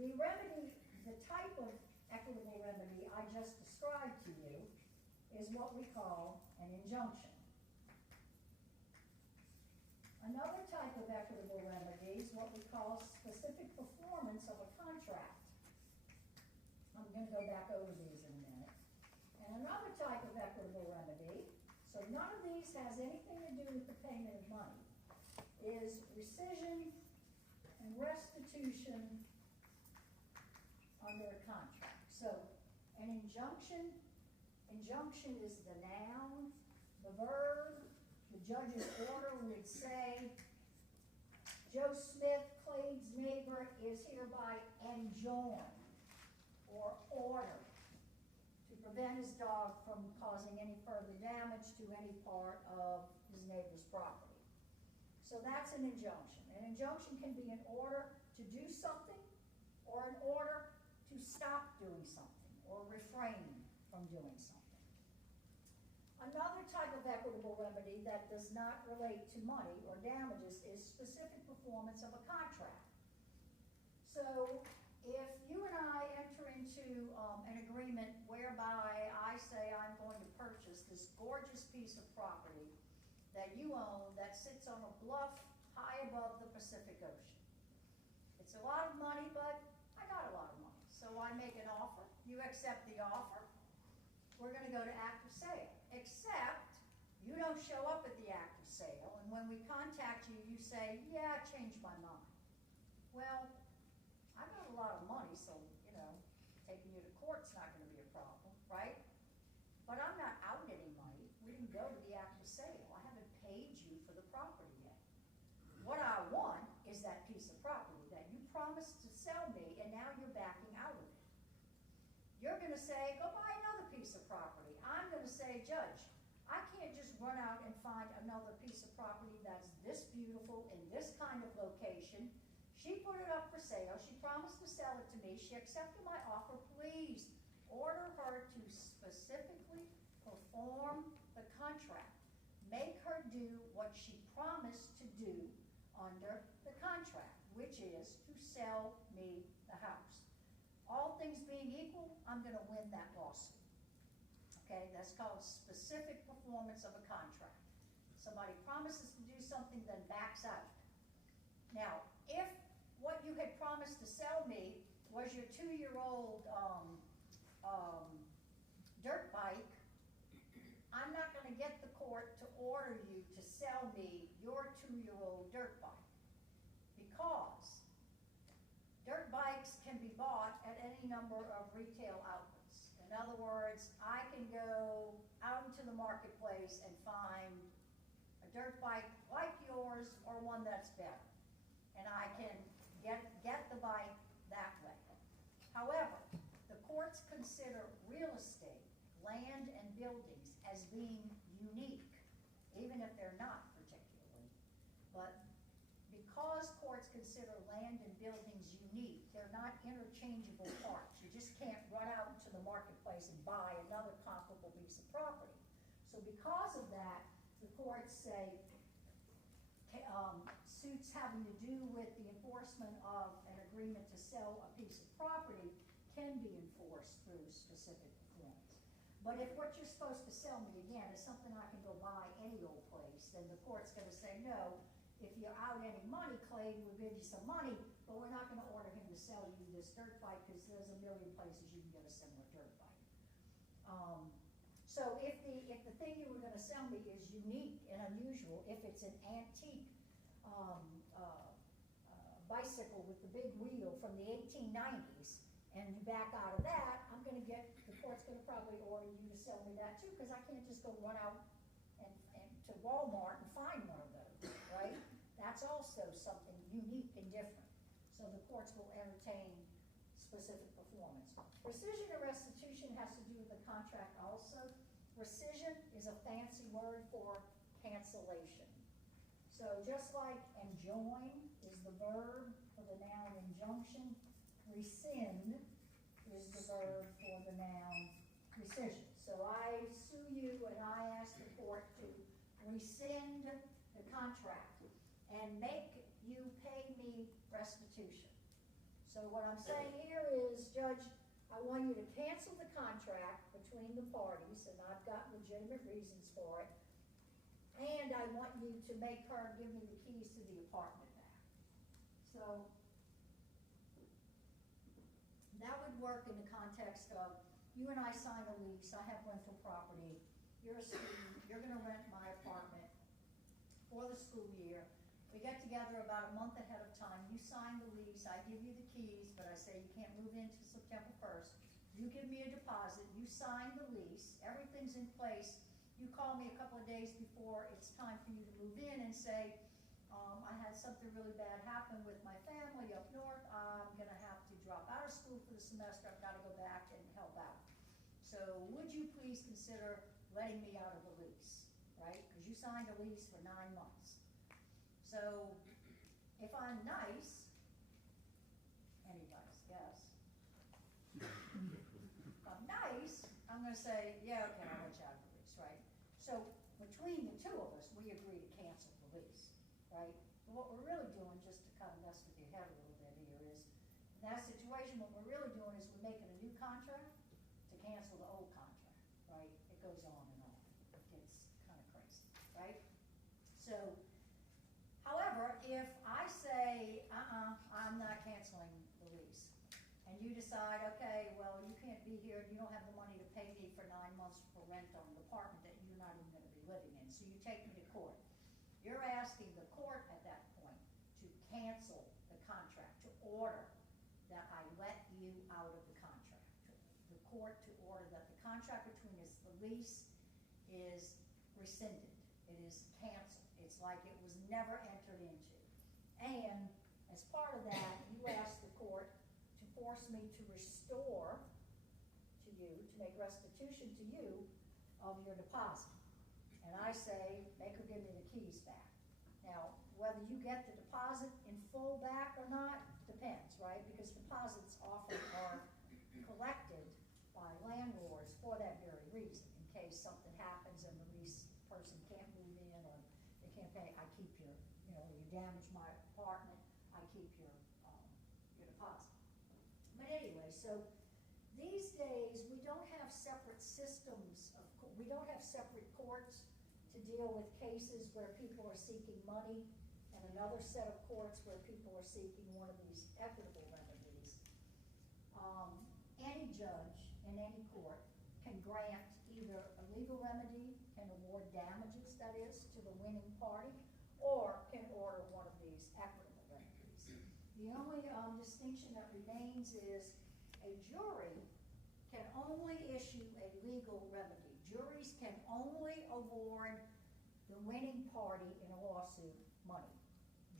The remedy, the type of equitable remedy I just described to you is what we call an injunction. Another type of equitable remedy is what we call specific performance of a contract. I'm going to go back over these in a minute. And another type of equitable remedy, so none of these has anything to do with the payment of money, is rescission and restitution under a contract. So an injunction is the noun, the verb. The judge's order would say, Joe Smith, Clade's neighbor, is hereby enjoined or ordered to prevent his dog from causing any further damage to any part of his neighbor's property. So that's an injunction. An injunction can be an order to do something or an order to stop doing something or refrain from doing something. Another type of equitable remedy that does not relate to money or damages is specific performance of a contract. So if you and I enter into an agreement whereby I say I'm going to purchase this gorgeous piece of property that you own that sits on a bluff high above the Pacific Ocean. It's a lot of money, but I got a lot of money. So I make an offer, you accept the offer, we're going to go to act of sale. Except you don't show up at the act of sale, and when we contact you, you say, yeah, I changed my mind. Well, I got a lot of money, so, you know, taking you to court's not going to be a problem, right? But I'm not out any money. We didn't go to the act of sale. I haven't paid you for the property yet. What I want is that piece of property that you promised to sell me, and now you're backing out of it. You're going to say, go buy another piece of property. I'm going to say, Judge, I can't just run out and find another piece of property that's this beautiful in this kind of location. She put it up for sale. She promised to sell it to me. She accepted my offer. Please order her to specifically perform the contract. Make her do what she promised to do under the contract, which is to sell me the house. All things being equal, I'm going to win that lawsuit. Okay, that's called specific performance of a contract. Somebody promises to do something, then backs out. Now, if what you had promised to sell me was your 2-year-old dirt bike, I'm not going to get the court to order you to sell me your 2-year-old dirt bike, because dirt bikes can be bought at any number of retail outlets. In other words, I can go out into the marketplace and find a dirt bike like yours or one that's better. And I can get the bike that way. However, the courts consider real estate, land and buildings as being unique, even if they're not particularly. But because courts consider land and buildings unique, they're not interchangeable parts. You just can't run out into the marketplace and buy another comparable piece of property. So because of that, the courts say suits having to do with the enforcement of an agreement to sell a piece of property can be enforced through specific performance. But if what you're supposed to sell me, again, is something I can go buy any old place, then the court's going to say, no, if you're out any money, Clay, we'll give you some money, but we're not going to order him to sell you this dirt bike because there's a million places you can get a similar dirt bike. So if the thing you were going to sell me is unique and unusual, if it's an antique bicycle with the big wheel from the 1890s, and you back out of that, the court's going to probably order you to sell me that too, because I can't just go run out and to Walmart and find one of those, right? That's also something unique and different. So the courts will entertain specific performance. Rescission and restitution has to do with the contract also. Rescission is a fancy word for cancellation. So just like enjoin is the verb for the noun injunction, rescind is the verb for the noun rescission. So I sue you and I ask the court to rescind the contract and make you pay me restitution. So what I'm saying here is, Judge, I want you to cancel the contract between the parties, and I've got legitimate reasons for it. And I want you to make her give me the keys to the apartment back. So that would work in the context of, you and I sign a lease, I have rental property, you're a student, you're gonna rent my apartment for the school year. We get together about a month ahead of time, you sign the lease, I give you the keys, but I say you can't move in till September 1st. You give me a deposit, you sign the lease, everything's in place. You call me a couple of days before it's time for you to move in and say, I had something really bad happen with my family up north, I'm gonna have to drop out of school for the semester, I've gotta go back and help out. So would you please consider letting me out of the lease, right? Because you signed a lease for 9 months. So if I'm nice, anybody's guess. If I'm nice, I'm gonna say, yeah, okay, I'll let you out of the lease, right? So between the two of us, we agree to cancel the lease, right? But what we're really doing, just to kind of mess with your head a little bit here, is in that situation, what we're really doing is we're making a new contract to cancel the old contract, right? It goes on and on. It gets kind of crazy, right? So, however, if I say, I'm not canceling the lease, and you decide, okay, well, you can't be here, you don't have the money to pay me for 9 months for rent on an apartment that you're not even gonna be living in, so you take me to court. You're asking the court at that point to cancel the contract, to order that I let you out of the contract. The court to order that the contract between us, the lease, is rescinded. It is canceled. It's like it was never entered into. And as part of that, you ask the court to force me to restore to you, to make restitution to you of your deposit. And I say, make her give me the keys back. Now, whether you get the deposit in full back or not depends, right? Because deposits often are collected by landlords for that very reason. In case something happens and the lease person can't move in or they can't pay, I keep your, you damage my apartment, I keep your deposit. But anyway, so these days we don't have separate systems of, we don't have separate courts to deal with cases where people are seeking money and another set of courts where people are seeking one of these equitable remedies. Any judge in any court can grant either a legal remedy, can award damages, that is, to the winning party, or can order one of these equitable remedies. The only distinction that remains is a jury can only issue a legal remedy. Juries can only award the winning party in a lawsuit money.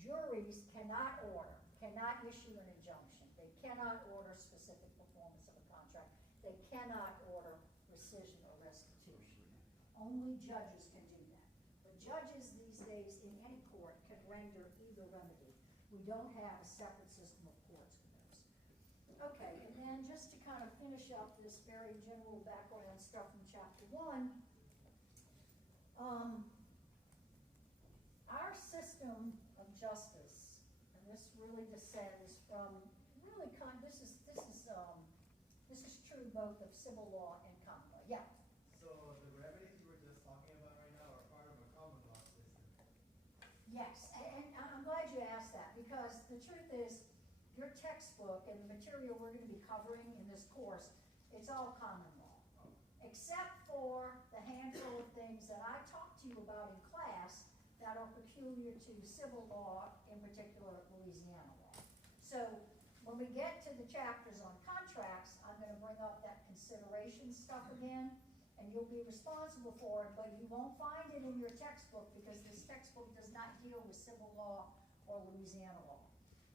Juries cannot order, cannot issue an injunction. They cannot order specific performance of a contract. They cannot order rescission or restitution. Only judges can do that. But judges these days in any court can render either remedy. We don't have a separate system of courts for those. Okay, and then just to kind of finish up this very general background stuff from chapter 1, our system of justice, and this really descends from really this is true both of civil law and common law. Yeah. So the remedies you were just talking about right now are part of a common law system. Yes, and I'm glad you asked that, because the truth is, your textbook and the material we're going to be covering in this course, it's all common law. Except for the handful of things that I talked to you about in class that are peculiar to civil law, in particular Louisiana law. So when we get to the chapters on contracts, I'm going to bring up that consideration stuff again, and you'll be responsible for it, but you won't find it in your textbook because this textbook does not deal with civil law or Louisiana law.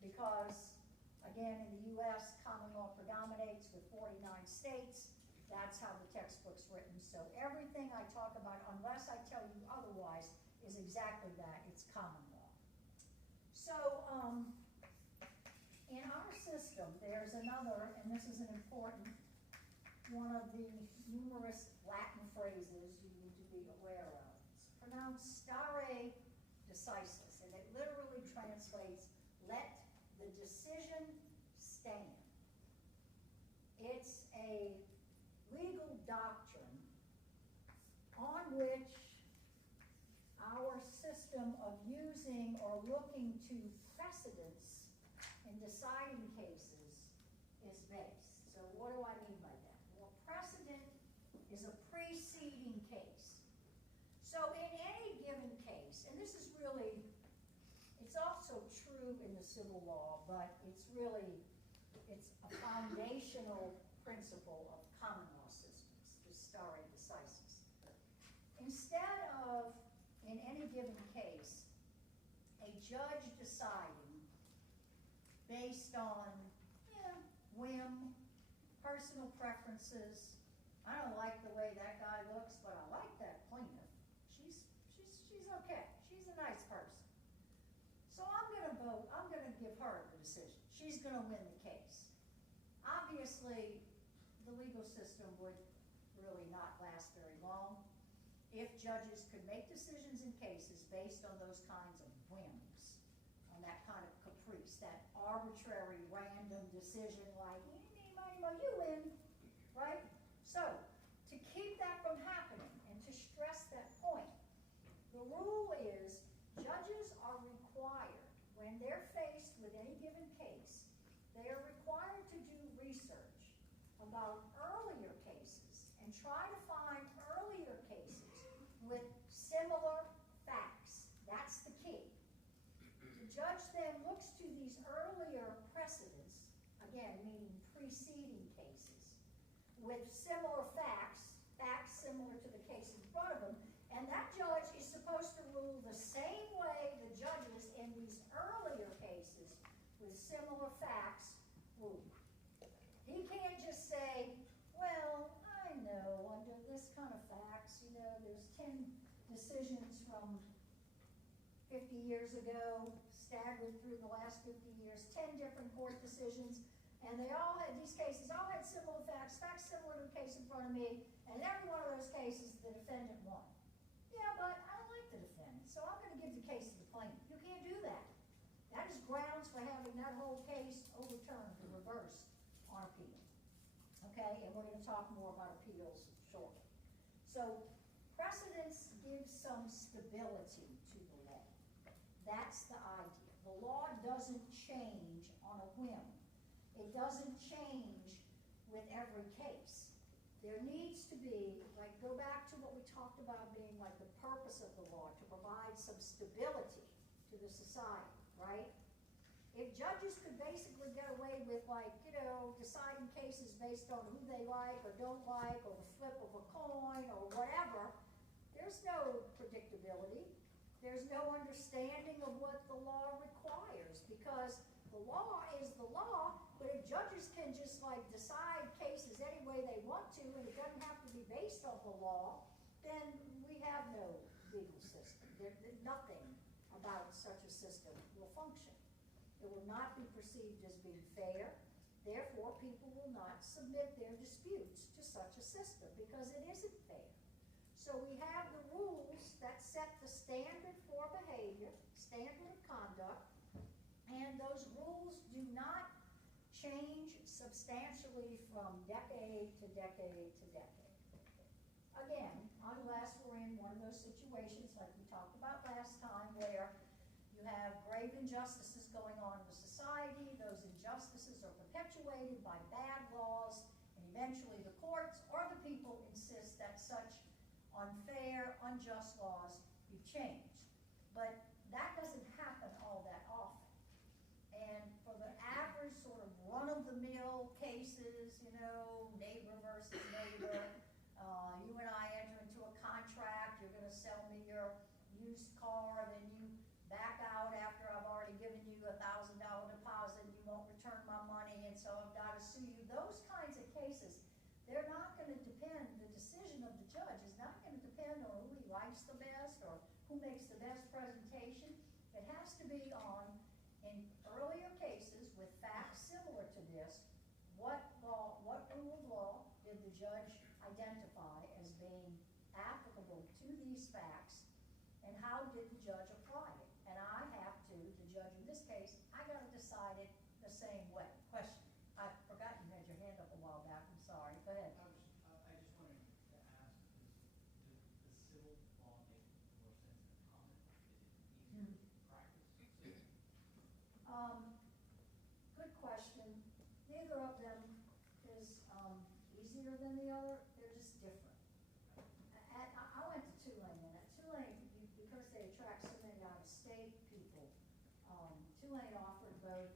Because, again, in the U.S., common law predominates with 49 states. That's how the textbook's written. So everything I talk about, unless I tell you otherwise, is exactly that. It's common law. So, in our system, there's another, and this is an important, one of the numerous Latin phrases you need to be aware of. It's pronounced stare decisis, and it literally translates, let the decision stand. It's a legal doctrine on which our system of using or looking to precedents in deciding cases is based. So what do I mean by that? Well, precedent is a preceding case. So in any given case, and this is really, it's also true in the civil law, but it's a foundational principle of common law systems, the stare decisis. Instead of, in any given case, a judge deciding based on whim, personal preferences. I don't like the way that guy looks, but I like that plaintiff. She's okay. She's a nice person. So I'm gonna give her the decision. She's gonna win the case. Obviously, the legal system would really not last very long if judges could make decisions in cases based on those kinds of whims, on that kind of caprice, that arbitrary, random decision like, you win, right? So, to keep that from happening and to stress that point, the rule is judges are required, when they're faced with any given case, they are required to do research about earlier cases and try to find earlier cases with similar facts. That's the key. The judge then looks to these earlier precedents, again, meaning preceding cases, with similar facts similar to the case in front of him, and that judge is supposed to rule the same way the judges in these earlier cases with similar facts rule. He can't just say, well, I know under this kind of facts, there's 10 decisions from 50 years ago, staggered through the last 50 years, 10 different court decisions, and these cases all had similar facts similar to the case in front of me, and every one of those cases the defendant won. Yeah, but I don't like the defendant, so I'm going to give the case to the plaintiff. You can't do that. That is grounds for having that whole case overturned or reversed on appeal. Okay, and we're going to talk more about appeals shortly. So precedents give some stability to the law. That's the idea. The law doesn't change on a whim. It doesn't change with every case. There needs to be, go back to what we talked about being like the purpose of the law, to provide some stability to the society, right? If judges could basically get away with deciding cases based on who they like or don't like, or the flip of a coin or whatever, there's no predictability. There's no understanding of what the law requires, because the law is the law, but if judges can just decide cases any way they want to, and it doesn't have to be based on the law, then we have no legal system. Nothing about such a system will function. It will not be perceived as being fair. Therefore, people will not submit their disputes to such a system because it isn't fair. So we have the rules that set the standard for behavior, standard of conduct, and those rules do not change substantially from decade to decade to decade. Again, unless we're in one of those situations like we talked about last time, where you have grave injustices going on in the society, those injustices are perpetuated by bad laws, and eventually the courts or the people insist that such unfair, unjust laws be changed. But that doesn't happen all that often. And for the average sort of run-of-the-mill cases, neighbor versus neighbor, you and I enter into a contract, you're going to sell me your used car, then you back out after I've already given you $1,000 deposit, and you won't return my money, and so I've got to sue you. Those kinds of cases, they're not going to depend, the decision of the judge is not going to depend on who he likes the best or who makes the best presentation. It has to be on, in earlier cases with facts similar to this, what rule of law did the judge identify as being applicable to these facts, and how did the judge apply it? And I have to, the judge in this case, I got to decide it the same way. Question? easier than the other, they're just different. I went to Tulane, and at Tulane, because they attract so many out-of-state people, Tulane offered both,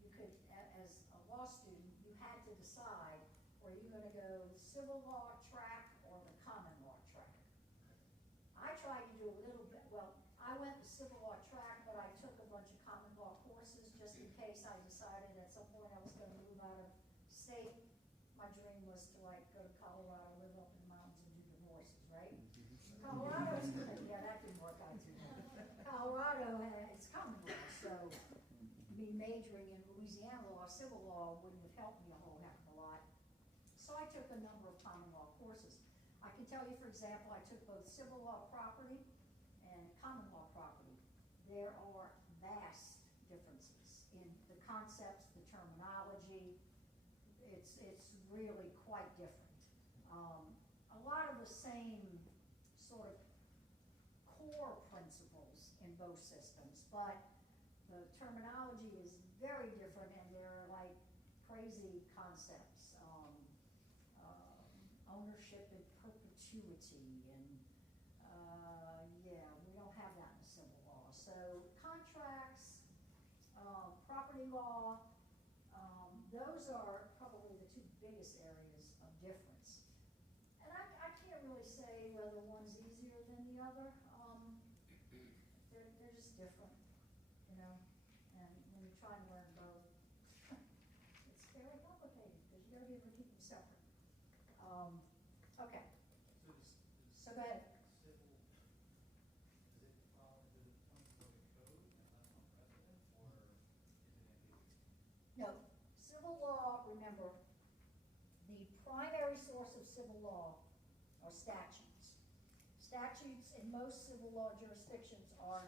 you could, as a law student, you had to decide, were you gonna go the civil law track or the common law track? I tried to do a little bit, well, I went the civil law track, but I took a bunch of common law courses just in case I decided at some point I was gonna move out of state. My dream was to like go to Colorado, live up in the mountains and do divorces, right? Colorado's, yeah, that didn't work out too well. Colorado has common law, so me majoring in Louisiana law, civil law wouldn't have helped me a whole heck of a lot. So I took a number of common law courses. I can tell you, for example, I took both civil law property and common law property. There are vast differences in the concepts, the terminology. It's really quite different. A lot of the same sort of core principles in both systems, but the terminology is very different, and they're like crazy concepts. Ownership in perpetuity, and yeah, we don't have that in civil law. So contracts, property law, those are probably the two biggest areas of difference. And I can't really say whether one's easier than the other. They're just different, you know. And when you try to learn both, it's very complicated because you got to be able to keep them separate. Okay. So go ahead. Civil, does it fall into the code unless on precedent, or is it ambiguous? No, civil law, remember, the primary source of civil law are statutes. Statutes in most civil law jurisdictions are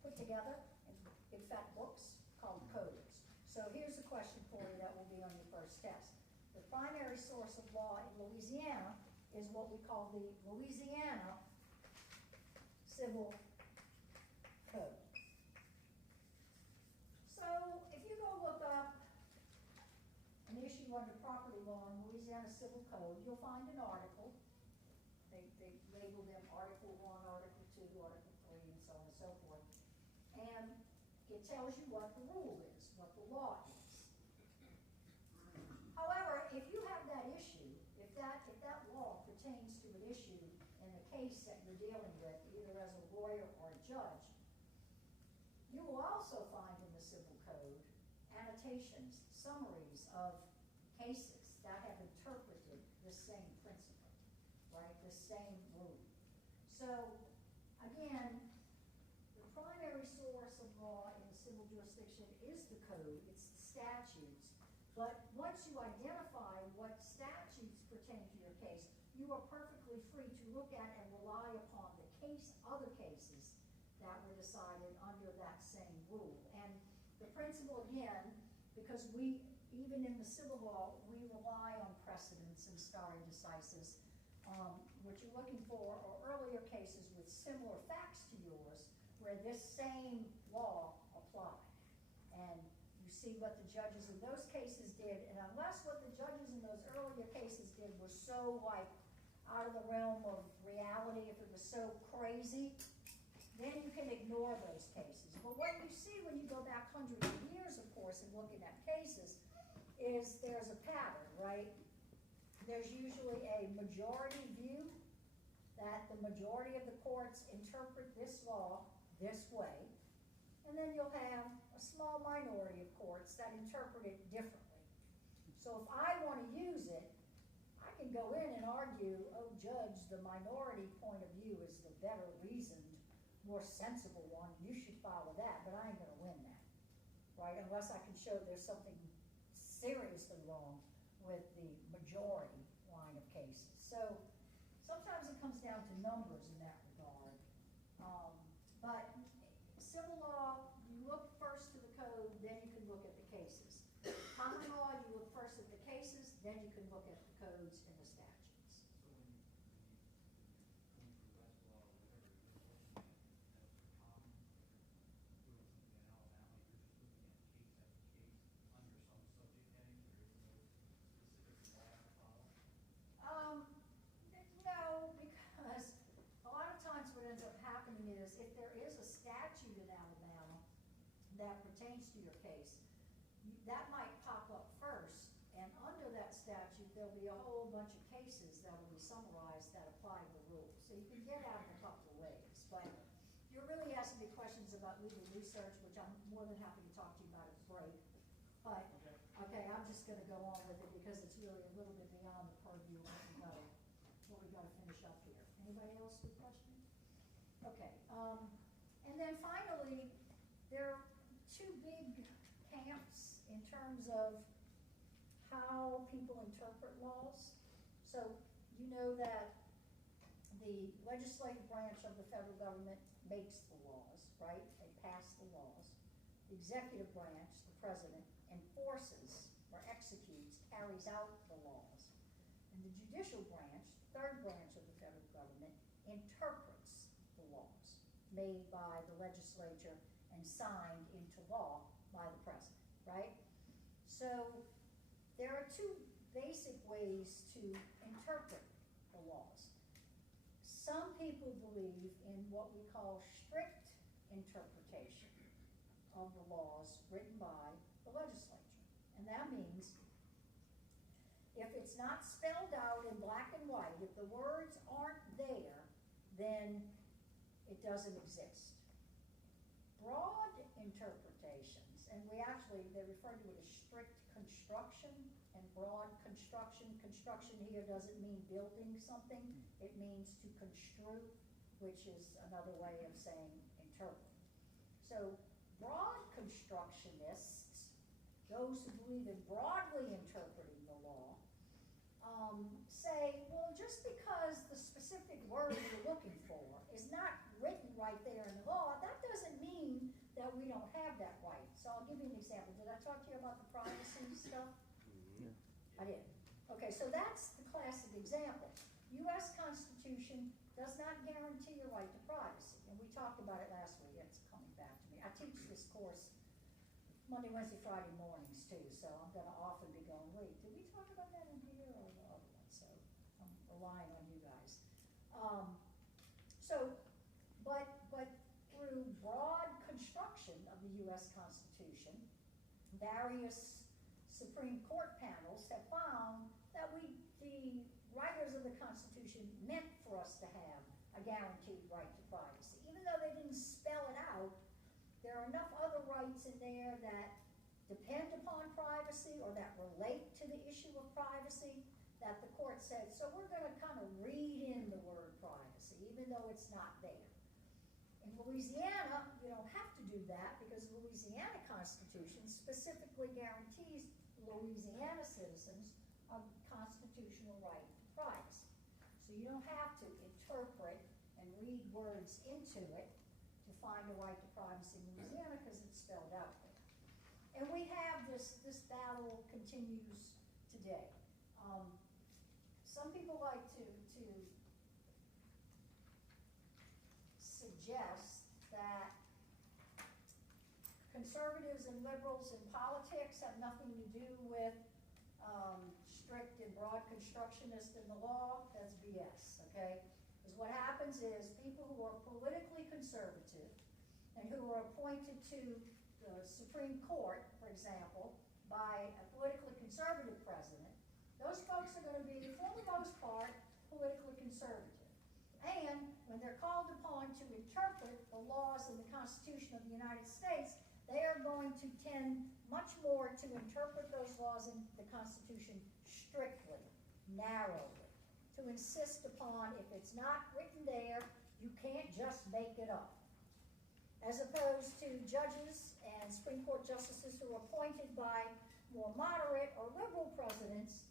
put together in big fat books called codes. So here's a question for you that will be on your first test. The primary source of law in Louisiana is what we call the Louisiana Civil Code. So if you go look up an issue under property law in Louisiana Civil Code, you'll find an article. They label them Article 1, Article 2, Article 3, and so on and so forth. And it tells you what the rule is, what the law is. However, if you have that issue, if that law pertains to an issue in a case that you're dealing with, either as a lawyer or a judge, you will also find in the Civil Code annotations, summaries of cases that have interpreted the same principle, right, the same rule. So, again, the primary source of law in a civil jurisdiction is the code, it's the statutes. But once you identify what statutes pertain to your case, you are perfectly free to look at and rely upon the other cases that were decided under that same rule. And the principle, again, because even in the civil law, we rely on precedents and stare decisis. What you're looking for are earlier cases with similar facts to yours, where this same law applied. And you see what the judges in those cases did, and unless what the judges in those earlier cases did was so like out of the realm of reality, if it was so crazy, then you can ignore those cases. But what you see when you go back hundreds of years, of course, and looking at cases, is there's a pattern, right? There's usually a majority view that the majority of the courts interpret this law this way, and then you'll have a small minority of courts that interpret it differently. So if I want to use it, I can go in and argue, oh judge, the minority point of view is the better reasoned, more sensible one, you should follow that, but I ain't gonna win that, right? Unless I can show there's something seriously wrong with the majority line of cases. So sometimes it comes down to numbers in that regard. But civil law, you look first to the code, then you can look at the cases. Common law, you look first at the cases, then you can look at the codes and the statutes. So when you Westlaw or whatever, you're looking at common, doing something in Alabama, you're just looking at case after case under some subject headings, there is no specific law that pertains to your case, that might pop up first, and under that statute, there'll be a whole bunch of cases that will be summarized that apply the rules. So you can get out in a couple of ways, but if you're really asking me questions about legal research, which I'm more than happy to talk to you about at the break, but, okay, I'm just gonna go on with it because it's really a little bit beyond the purview of what we gotta finish up here. Anybody else with questions? Okay, and then finally, there are two big camps in terms of how people interpret laws. So you know that the legislative branch of the federal government makes the laws, right? They pass the laws. The executive branch, the president, enforces or executes, carries out the laws. And the judicial branch, third branch of the federal government, interprets the laws made by the legislature and signed into law by the president, right? So there are two basic ways to interpret the laws. Some people believe in what we call strict interpretation of the laws written by the legislature. And that means if it's not spelled out in black and white, if the words aren't there, then it doesn't exist. Broad interpretations, and they refer to it as strict construction and broad construction. Construction here doesn't mean building something, it means to construe, which is another way of saying interpret. So broad constructionists, those who believe in broadly interpreting the law, say, well, just because the specific word you're looking for is not written right there in the law, that doesn't mean that we don't have that right. So I'll give you an example. Did I talk to you about the privacy stuff? Yeah. I did. Okay, so that's the classic example. U.S. Constitution does not guarantee your right to privacy. And we talked about it last week. It's coming back to me. I teach this course Monday, Wednesday, Friday mornings too, so I'm going to often be going, wait, did we talk about that in here or the other one? So I'm relying on you guys. But through broad construction of the U.S. Constitution, various Supreme Court panels have found that the writers of the Constitution meant for us to have a guaranteed right to privacy. Even though they didn't spell it out, there are enough other rights in there that depend upon privacy or that relate to the issue of privacy that the court said, so we're going to kind of read in the word privacy, even though it's not there. In Louisiana, you don't have to do that because the Louisiana Constitution specifically guarantees Louisiana citizens a constitutional right to privacy. So you don't have to interpret and read words into it to find a right to privacy in Louisiana because it's spelled out there. And we have this battle continues today. Some people like to suggest that conservatives and liberals in politics have nothing to do with strict and broad constructionists in the law. That's BS, okay? Because what happens is people who are politically conservative and who are appointed to the Supreme Court, for example, by a politically conservative president, those folks are going to be, for the most part, politically conservative. And when they're called upon to interpret the laws in the Constitution of the United States, they are going to tend much more to interpret those laws in the Constitution strictly, narrowly, to insist upon if it's not written there, you can't just make it up. As opposed to judges and Supreme Court justices who are appointed by more moderate or liberal presidents,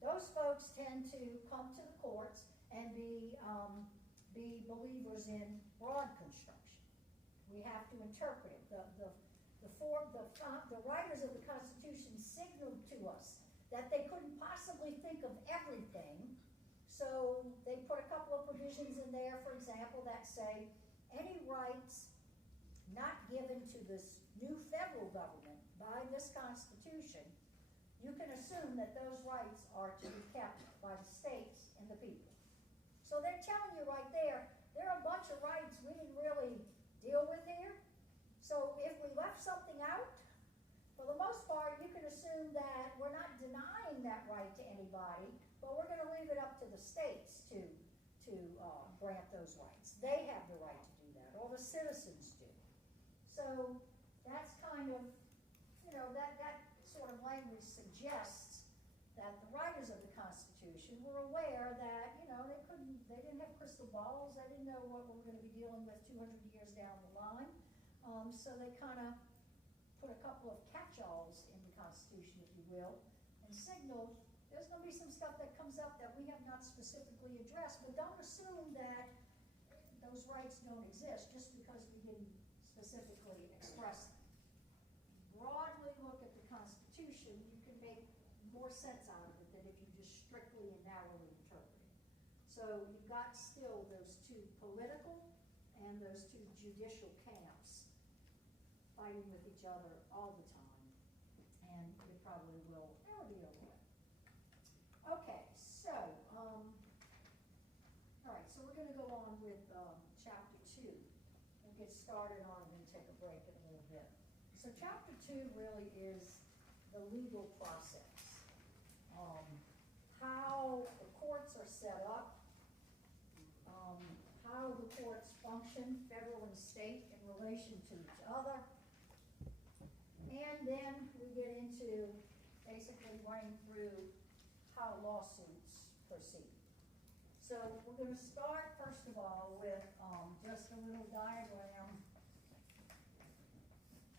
those folks tend to come to the courts and be believers in broad construction. We have to interpret it. The writers of the Constitution signaled to us that they couldn't possibly think of everything, so they put a couple of provisions in there, for example, that say any rights not given to this new federal government by this Constitution, you can assume that those rights are to be kept by the states and the people. So they're telling you right there are a bunch of rights we didn't really deal with here, So if we left something out, for the most part, you can assume that we're not denying that right to anybody, but we're gonna leave it up to the states to grant those rights. They have the right to do that, or the citizens do. So that's kind of, that sort of language suggests that the writers of the Constitution were aware that, they didn't have crystal balls, they didn't know what we were gonna be dealing with 200 years down the line. So they kind of put a couple of catch-alls in the Constitution, if you will, and signaled there's going to be some stuff that comes up that we have not specifically addressed, but don't assume that those rights don't exist just because we didn't specifically express them. Broadly look at the Constitution, you can make more sense out of it than if you just strictly and narrowly interpret it. So you've got still those two political and those two judicial camps fighting with each other all the time, and it probably will never be over with. Okay, so, all right, so we're gonna go on with chapter 2. We'll get started on it and take a break in a little bit. So chapter 2 really is the legal process. How the courts are set up, how the courts function, federal and state, in relation to each other. And then we get into basically running through how lawsuits proceed. So we're going to start, first of all, with just a little diagram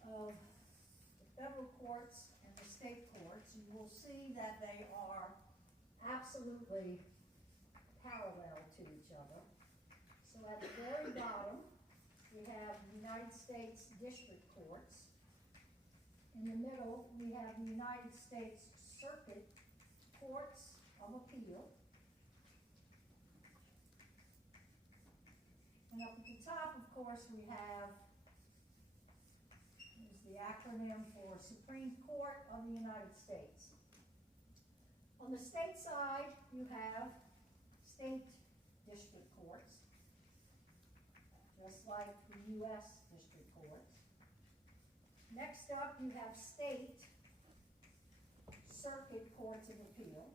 of the federal courts and the state courts. You will see that they are absolutely parallel to each other. So at the very bottom, we have the United States District Courts. In the middle, we have the United States Circuit Courts of Appeal. And up at the top, of course, we have, is the acronym for Supreme Court of the United States. On the state side, you have state district courts, just like the U.S. district courts. Next up, you have state circuit courts of appeal.